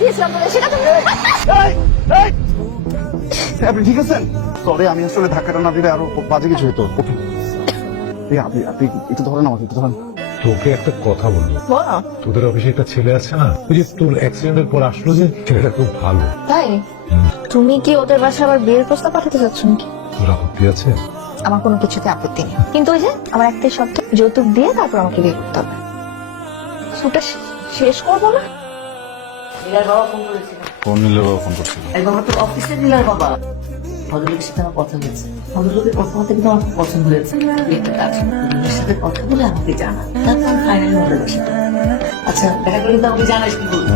দিয়েছিলাম বলে সেটা তুমি আপনি ঠিক আছেন? সরি, আমি আসলে ধাক্কাটা না দিলে আরো বাজে কিছু হতো। আপনি আপনি একটু ধরেন, আমাকে একটু ধরেন। তোকে একটা কথা বলবো, তোদের অফিসে একটা ছেলে আছে না, ওই যে তোর অ্যাক্সিডেন্টের পর আসলো, যে ছেলেটা খুব ভালো। তাই? তুমি কি ওদের বাসায় আবার বিয়ের প্রস্তাব পাঠাতে চাচ্ছ নাকি? তোর আপত্তি আছে? আমার কোনো কিছুতে আপত্তি নেই, কিন্তু ওই যে আমার একটাই শর্ত, যৌতুক দিয়ে তারপর আমাকে বিয়ে করতে হবে। ওটা শেষ করবো না? নীলার বাবা ফোন করেছিল। ফোন নিলে ফোন করছিল। এই বাবা তো অফিসে নীলার বাবা। ভদ্রলোকের সাথে আমার কথা হয়েছে। ভদ্রলোকের কথা বলতে কিন্তু আমার খুব পছন্দ হয়েছে। একটা কাজ ভদ্রলোকের সাথে কথা বলে আমাকে জানা, তারপর ফাইনালি ওদের বাসা। আচ্ছা, দেখা করলে তো আমাকে জানাস কি বলবো।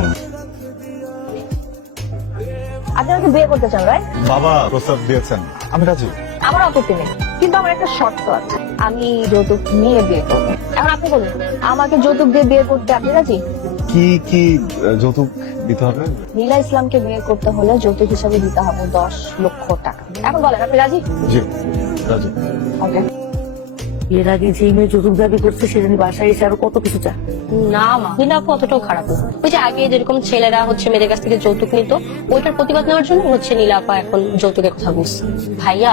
আপনি আমাকে বিয়ে করতে চান, রাইট? বাবা প্রস্তাব দিয়েছেন, আমি রাজি। আমার আপত্তি নেই, কিন্তু আমার একটা শর্ত আছে, আমি যৌতুক নিয়ে বিয়ে করবো। এখন আপনি বলুন, আমাকে যৌতুক দিয়ে বিয়ে করতে আপনি রাজি? কি কি যৌতুক দিতে হবে? নীলা ইসলামকে বিয়ে করতে হলে যৌতুক হিসাবে দিতে হবে 10 লক্ষ টাকা। এখন বলেন আপনি রাজি? জি রাজি। ওকে। এর আগে যে মেয়ে যৌতুক দাবি করছে সেদিন বাসায় এসে আরো কত কিছু চায়। না মা, নীলা আপু অতটাও খারাপ না। ওই যে আগে যেরকম ছেলেরা হচ্ছে মেয়েদের কাছ থেকে যৌতুক নিত, ওইটার প্রতিবাদ নেওয়ার জন্য হচ্ছে নীলা আপা এখন যৌতুকের কথা বলছে। ভাইয়া,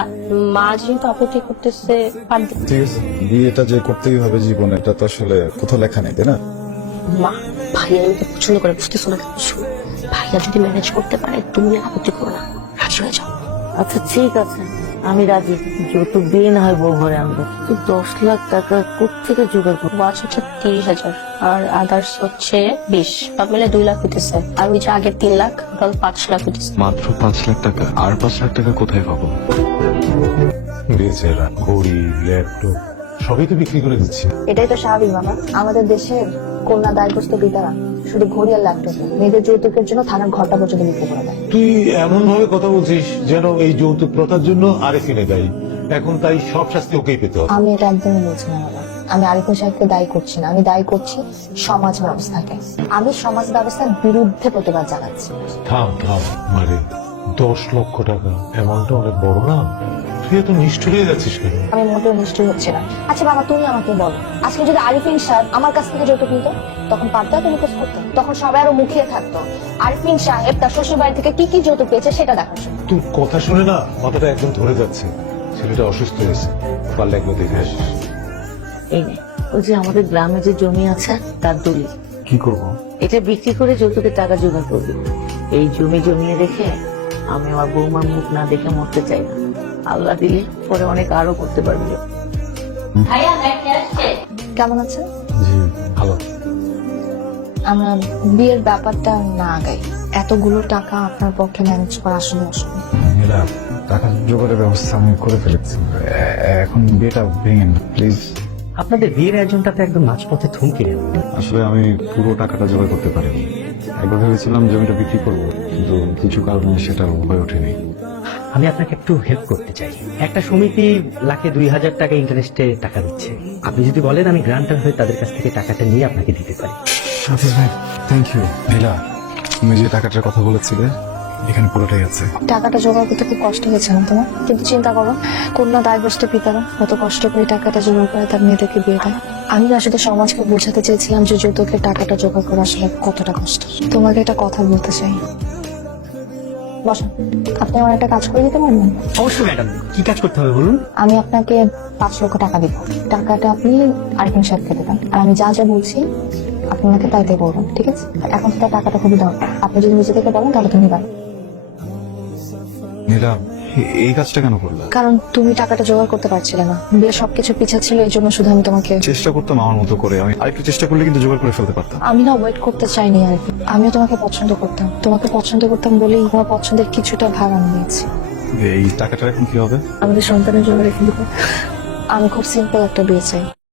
মা যেহেতু আপত্তি করতেছে, বাদ দিন। ঠিক আছে, বিয়েটা যে করতেই হবে জীবনে, এটা তো আসলে কোথাও লেখা নেই, তাই না? মা, ভাইয়া আমাকে পছন্দ করে, বুঝতেছো না কিছু? ভাইয়া যদি ম্যানেজ করতে পারে, তুমি আর আপত্তি করো না, রাজি হয়ে যাও। আচ্ছা ঠিক আছে, আমি রাজি। যৌতুক দিয়ে না হয় বউ ঘরে আনবো, তো 10 লাখ টাকা কোথেকে জোগাড় করবো? ওয়াচ হচ্ছে 30,000 আর আদার্স হচ্ছে 20, সব মিলে 2 লাখ হইতেছে। আর ওই যে আগের 3 লাখ, টোটাল 5 লাখ হইতেছে। মাত্র 5 লাখ টাকা? আর 5 লাখ টাকা কোথায় পাবো? বেচারা ঘড়ি, ল্যাপটপ সবই তো বিক্রি করে দিচ্ছি। এটাই তো স্বাভাবিক বাবা, আমাদের দেশে কন্যা দায়গ্রস্ত পিতারা শুধু ঘড়ি আর ল্যাপটপ না, মেয়েদের যৌতুকের জন্য থানার ঘরটা পর্যন্ত বিক্রি করে দেয়। তুই এমন ভাবে কথা বলছিস যেন এই যৌতুক প্রথার জন্য আরেফিনে দায়ী। এখন তাই সব শাস্তি ওকেই পেতে হবে। আমি এটা একদমই বলছি না বাবা, আমি আরিফুল সাহেবকে দায়ী করছি না, আমি দায়ী করছি সমাজ ব্যবস্থাকে। আমি সমাজ ব্যবস্থার বিরুদ্ধে প্রতিবাদ জানাচ্ছি। থাম থাম মারে, 10 লক্ষ টাকা অ্যামাউন্টটা অনেক বড় না? তুই এত নিষ্ঠুর হয়ে যাচ্ছিস কেন? আমি মোটেও নিশ্চয় হচ্ছে না। আচ্ছা বাবা, তুমি আমাকে বলো, আজকে যদি আরিফিন সাহেব আমার কাছ থেকে যৌতুক নিত, তখন পারতো এত নিখোঁজ করতে? তখন সবাই আরো মুখিয়ে থাকতো আরিফিন সাহেব তার শ্বশুর বাড়ি থেকে কি কি যৌতুক পেয়েছে সেটা দেখার জন্য। তোর কথা শুনে না মাথাটা একদম ধরে যাচ্ছে। ছেলেটা অসুস্থ হয়েছে, পারলে একবার দেখে আসিস। এই নে, ওই যে আমাদের গ্রামে যে জমি আছে তার দলিল। কি করব? এটা বিক্রি করে যৌতুকের টাকা জোগাড় করবি। এই জমি জমিয়ে রেখে আমি আমার বৌমার মুখ না দেখে মরতে চাই না। আল্লাহ দিলে পরে অনেক আরো করতে পারবি। কেমন আছেন? জি ভালো। আমরা বিয়ের ব্যাপারটা না আগাই, এতগুলো টাকা আপনার পক্ষে ম্যানেজ করা আসলে অসম্ভব। নীলা, টাকা জোগাড়ের ব্যবস্থা আমি করে ফেলেছি, এখন বিয়েটা ভেঙেন প্লিজ। আপনাদের বিয়ের আয়োজনটা তো একদম মাঝপথে থমকে গেল। আসলে আমি পুরো টাকাটা জোগাড় করতে পারিনি। একবার ভেবেছিলাম জমিটা বিক্রি করবো, কিন্তু কিছু কারণে সেটা হয়ে ওঠেনি। আমি আপনাকে একটু হেল্প করতে চাই। একটা সমিতি লাখে 2,000 টাকা ইন্টারেস্টে টাকা দিচ্ছে। আপনি যদি বলেন, আমি গ্রান্টার হয়ে তাদের কাছ থেকে টাকাটা নিয়ে আপনাকে দিতে পারি। হাফিজ ভাই, থ্যাংক ইউ। নীলা, তুমি যে টাকাটার কথা বলেছিলে এখানে পুরোটাই আছে। টাকাটা জোগাড় করতে খুব কষ্ট হয়েছে না তোমার? কিন্তু চিন্তা করো, কন্যা দায়গ্রস্ত পিতারা কত কষ্ট করে টাকাটা জোগাড় করে তার মেয়েদেরকে বিয়ে দেয়। আমি আসলে সমাজকে বোঝাতে চেয়েছিলাম যে যৌতুকের টাকাটা জোগাড় করা আসলে কতটা কষ্ট। তোমাকে একটা কথা বলতে চাই। বসেন, আপনি আমার একটা কাজ করে দিতে পারবেন? অবশ্যই ম্যাডাম, কি কাজ করতে হবে বলুন। আমি আপনাকে 5 লক্ষ টাকা দিব, টাকাটা আপনি আরিফিন সাহেবকে দেবেন, আর আমি যা যা বলছি আপনি আমাকে তাই তাই বলবেন, ঠিক আছে? এখন তো তার টাকাটা খুবই দরকার, আপনি যদি নিজে থেকে বলেন তাহলে তুমি পাবেন। নীলা, এই কাজটা কেন করলে? কারণ তুমি টাকাটা জোগাড় করতে পারছিলে না, বিয়ে সবকিছু পিছা ছিল, এই জন্য শুধু আমি তোমাকে চেষ্টা করতাম আমার মতো করে, আমি আরেকটু চেষ্টা করলে কিন্তু জোগাড় করে ফেলতে পারতাম। আমি না ওয়েট করতে চাইনি আর কি। আমিও তোমাকে পছন্দ করতাম, তোমাকে পছন্দ করতাম বলেই তোমার পছন্দের কিছুটা ভাগ আমি নিয়েছি। এই টাকাটা এখন কি হবে? আমাদের সন্তানের জন্য রেখে দেবো। আমি খুব সিম্পল একটা বিয়ে চাই।